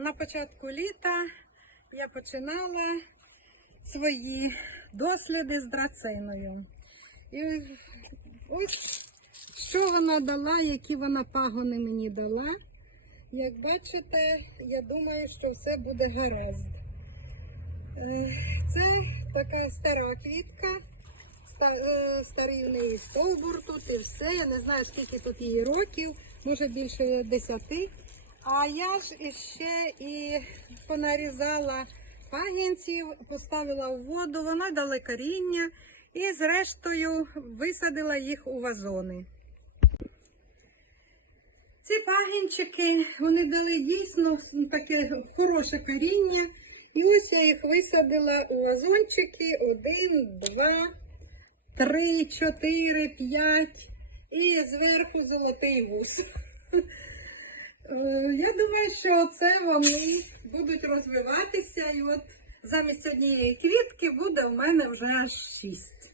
На початку літа я починала свої досліди з драциною. І ось що вона дала, які вона пагони мені дала. Як бачите, я думаю, що все буде гаразд. Е, Це така стара квітка, е, старий в неї стовбур тут і все. Я не знаю, скільки тут її років, може більше десяти. А я ж іще і понарізала пагінців, поставила в воду, вона дала коріння і зрештою висадила їх у вазони. Ці пагінчики вони дали дійсно таке хороше коріння. І ось я їх висадила у вазончики один, два, три, чотири, п'ять і зверху золотий вус. Я думаю, що це вони будуть розвиватися, і от замість однієї квітки буде в мене вже шість.